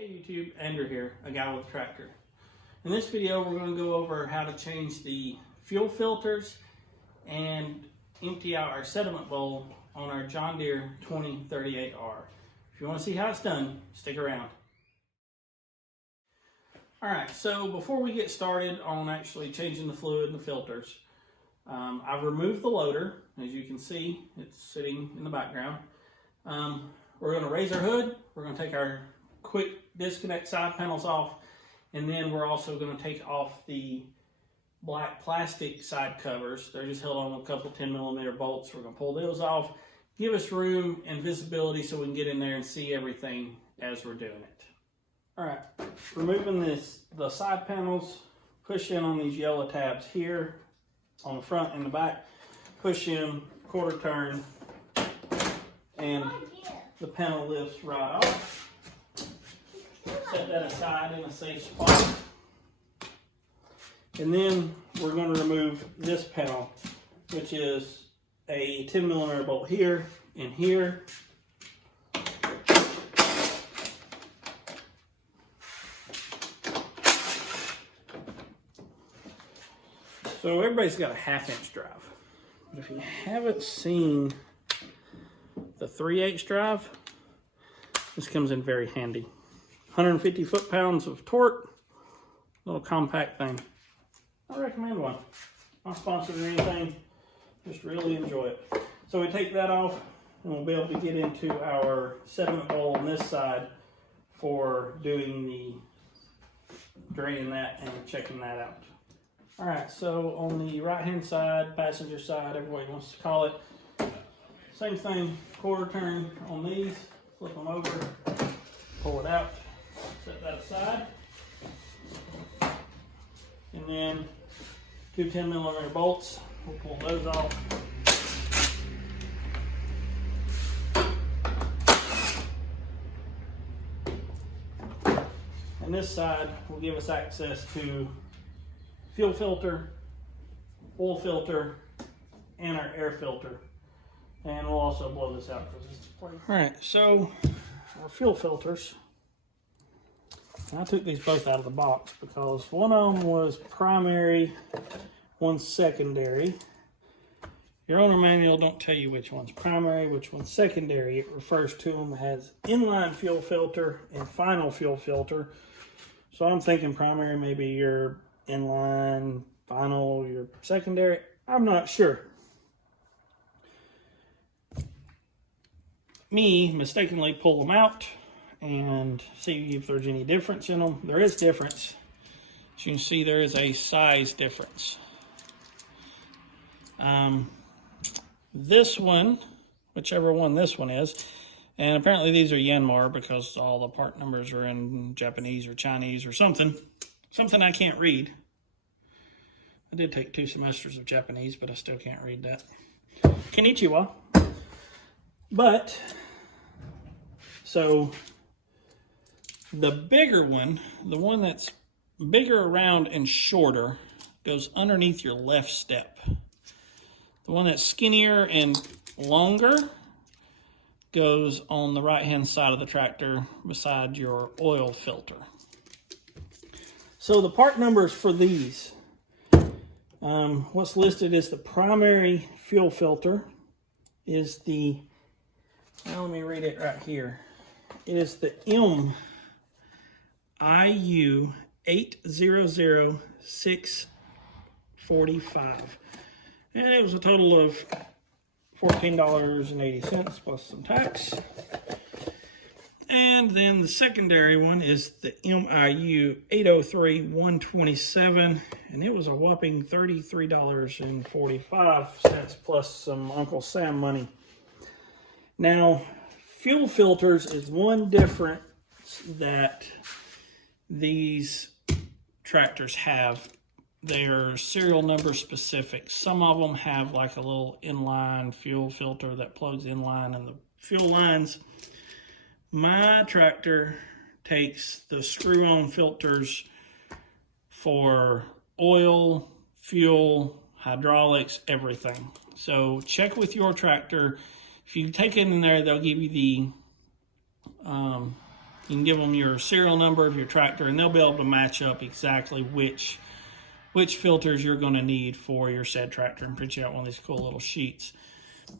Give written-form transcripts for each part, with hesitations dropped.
Hey YouTube, Andrew here, a guy with a tractor. In this video we're going to go over how to change the fuel filters and empty out our sediment bowl on our John Deere 2038R. If you want to see how it's done, stick around. Alright, so before we get started on actually changing the fluid and the filters, I've removed the loader. As you can see, it's sitting in the background. We're going to raise our hood, we're going to take our quick disconnect side panels off, and then we're also going to take off the black plastic side covers. They're just held on with a couple 10mm bolts. We're going to pull those off, give us room and visibility so we can get in there and see everything as we're doing it. Alright, removing the side panels, push in on these yellow tabs here on the front and the back, push in, quarter turn, and the panel lifts right off. Set that aside in a safe spot. And then we're going to remove this panel, which is a 10mm bolt here and here. So everybody's got a 1/2" drive. But if you haven't seen the 3/8 drive, this comes in very handy. 150 foot-pounds of torque, little compact thing. I recommend one. Not sponsored or anything, just really enjoy it. So we take that off and we'll be able to get into our sediment bowl on this side for doing the draining that and checking that out. All right, so on the right-hand side, passenger side, everybody wants to call it, same thing, quarter turn on these, flip them over, pull it out. Set that aside, and then two 10mm bolts, we'll pull those off. And this side will give us access to fuel filter, oil filter, and our air filter. And we'll also blow this out. All right, so our fuel filters, I took these both out of the box because one of them was primary, one's secondary. Your owner manual don't tell you which one's primary, which one's secondary. It refers to them as inline fuel filter and final fuel filter. So I'm thinking primary, maybe your inline, final, your secondary. I'm not sure. Me mistakenly pull them out and see if there's any difference in them. There is difference. As you can see, there is a size difference. This one, whichever one this one is, and apparently these are Yanmar because all the part numbers are in Japanese or Chinese or something I can't read. I did take 2 semesters of Japanese, but I still can't read that. Konnichiwa. But, so the bigger one, the one that's bigger around and shorter, goes underneath your left step. The one that's skinnier and longer goes on the right-hand side of the tractor beside your oil filter. So the part numbers for these, what's listed as the primary fuel filter is the, now let me read it right here. It is the IU 800645, and it was a total of $14.80 plus some tax. And then the secondary one is the MIU 803127, and it was a whopping $33.45 plus some Uncle Sam money. Now, fuel filters is one difference that these tractors have. They're serial number specific. Some of them have like a little inline fuel filter that plugs inline in the fuel lines. My tractor takes the screw-on filters for oil, fuel, hydraulics, everything. So check with your tractor. If you take it in there, they'll give you the You can give them your serial number of your tractor, and they'll be able to match up exactly which filters you're going to need for your said tractor, and print you out one of these cool little sheets.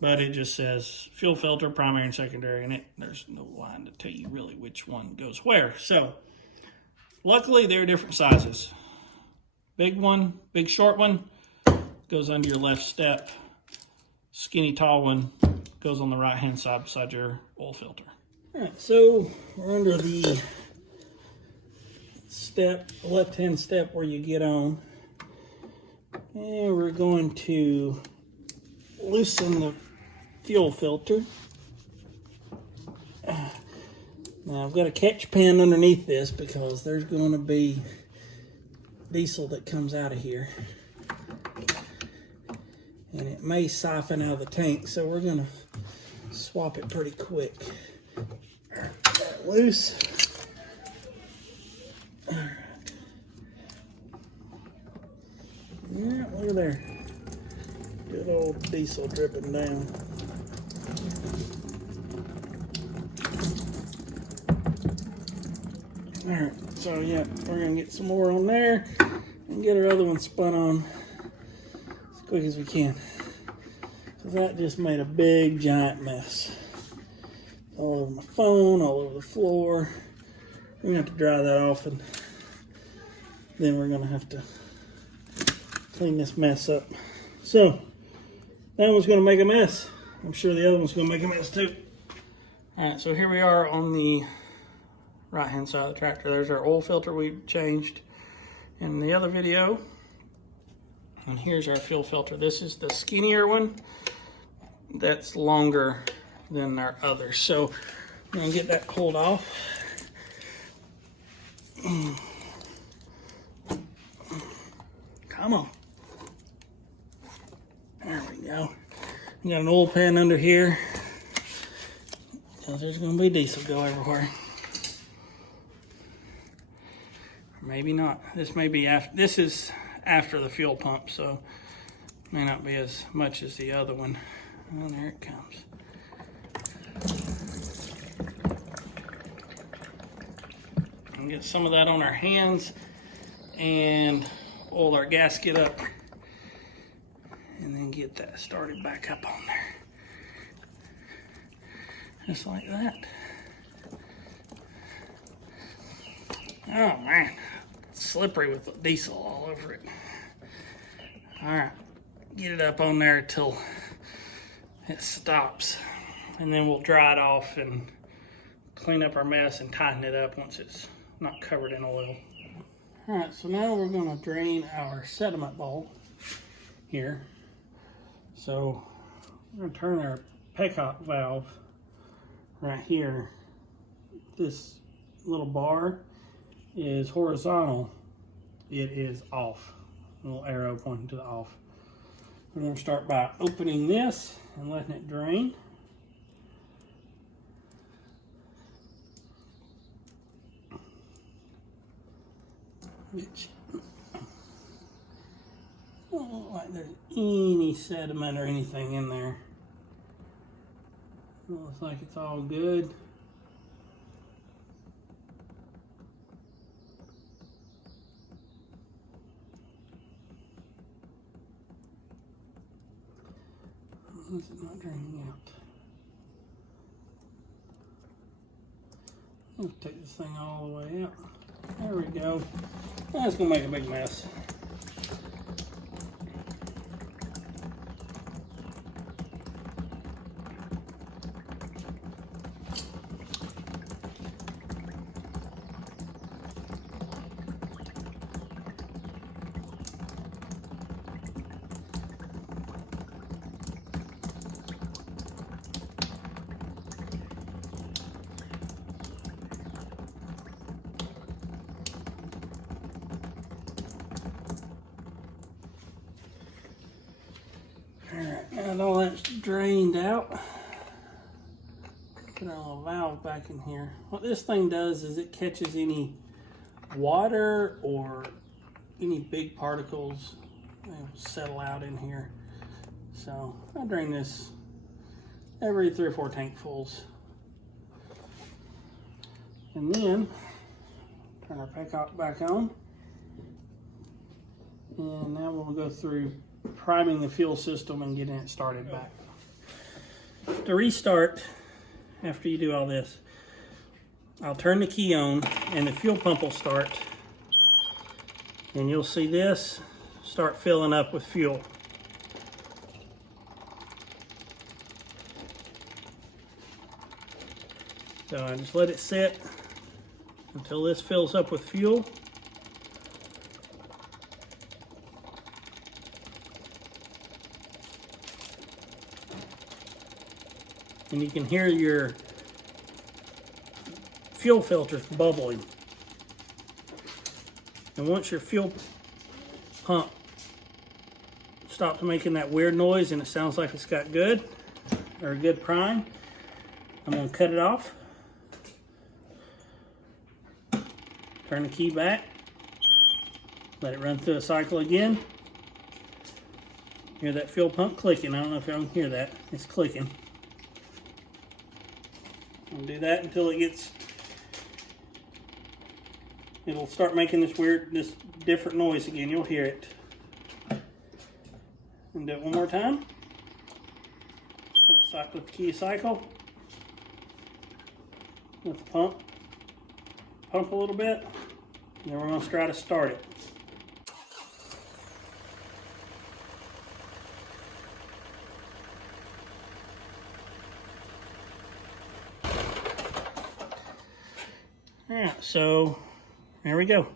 But it just says fuel filter, primary and secondary, and there's no line to tell you really which one goes where. So luckily they're different sizes. Big one, big short one goes under your left step. Skinny tall one goes on the right hand side beside your oil filter. All right, so we're under the step, left hand step where you get on, and we're going to loosen the fuel filter. Now I've got a catch pan underneath this because there's going to be diesel that comes out of here, and it may siphon out of the tank, so we're going to swap it pretty quick. Get that loose. Yeah, look at there. Good old diesel dripping down. Alright, so yeah, we're going to get some more on there and get our other one spun on as quick as we can. Because that just made a big giant mess. All over my phone, all over the floor. We're going to have to dry that off, and then we're going to have to clean this mess up. So, that one's going to make a mess. I'm sure the other one's going to make a mess too. Alright, so here we are on the right hand side of the tractor. There's our oil filter we changed in the other video. And here's our fuel filter. This is the skinnier one. That's longer than our others. So I'm going to get that pulled off. Come on. There we go. We got an oil pan under here, because there's going to be diesel go everywhere. Maybe not. This may be after. This is after the fuel pump, so may not be as much as the other one. And there it comes. And get some of that on our hands and oil our gasket up, and then get that started back up on there. Just like that. Oh man, it's slippery with diesel all over it. All right, get it up on there till it stops, and then we'll dry it off and clean up our mess and tighten it up once it's not covered in oil. All right, so now we're gonna drain our sediment bowl here. So we're gonna turn our petcock valve right here. This little bar is horizontal. It is off. A little arrow pointing to the off. We're going to start by opening this and letting it drain. Which don't look like there's any sediment or anything in there. It looks like it's all good. Why is it not draining out? Let's take this thing all the way out. There we go. That's gonna make a big mess. Alright, and all that's drained out. Put our little valve back in here. What this thing does is it catches any water or any big particles. They will settle out in here. So I drain this every 3 or 4 tankfuls. And then turn our back on. And now we'll go through priming the fuel system and getting it started back. To restart, after you do all this, I'll turn the key on and the fuel pump will start. And you'll see this start filling up with fuel. So I just let it sit until this fills up with fuel. And you can hear your fuel filters bubbling. And once your fuel pump stops making that weird noise and it sounds like it's got good, or a good prime, I'm going to cut it off. Turn the key back. Let it run through a cycle again. Hear that fuel pump clicking. I don't know if y'all can hear that. It's clicking. I'll do that until it'll start making this different noise again. You'll hear it. And do it one more time. Let the key cycle. Let the pump a little bit. And then we're going to try to start it. Alright, so there we go.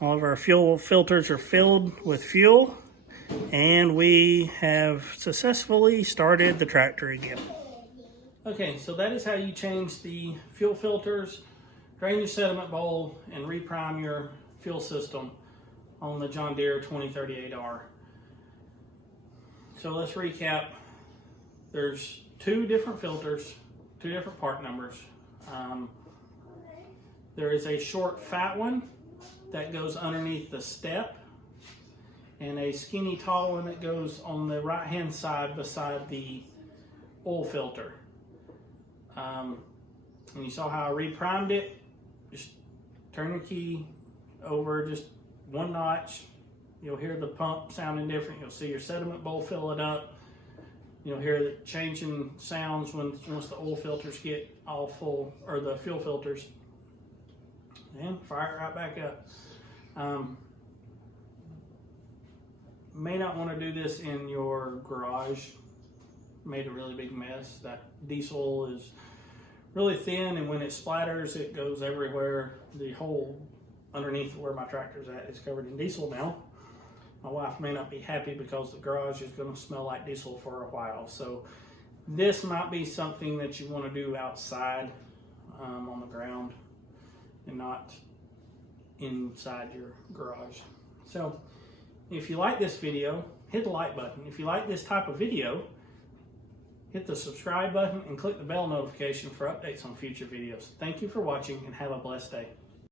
All of our fuel filters are filled with fuel, and we have successfully started the tractor again. Okay, so that is how you change the fuel filters, drain your sediment bowl, and reprime your fuel system on the John Deere 2038R. So let's recap. There's two different filters, two different part numbers. There is a short fat one that goes underneath the step, and a skinny tall one that goes on the right hand side beside the oil filter. And you saw how I reprimed it. Just turn your key over just one notch. You'll hear the pump sounding different. You'll see your sediment bowl fill it up. You'll hear the changing sounds once the oil filters get all full, or the fuel filters. And fire it right back up. May not want to do this in your garage. Made a really big mess. That diesel is really thin, and when it splatters, it goes everywhere. The hole underneath where my tractor's at is covered in diesel now. My wife may not be happy because the garage is going to smell like diesel for a while. So this might be something that you want to do outside on the ground, and not inside your garage. So if you like this video, hit the like button. If you like this type of video, hit the subscribe button and click the bell notification for updates on future videos. Thank you for watching, and have a blessed day.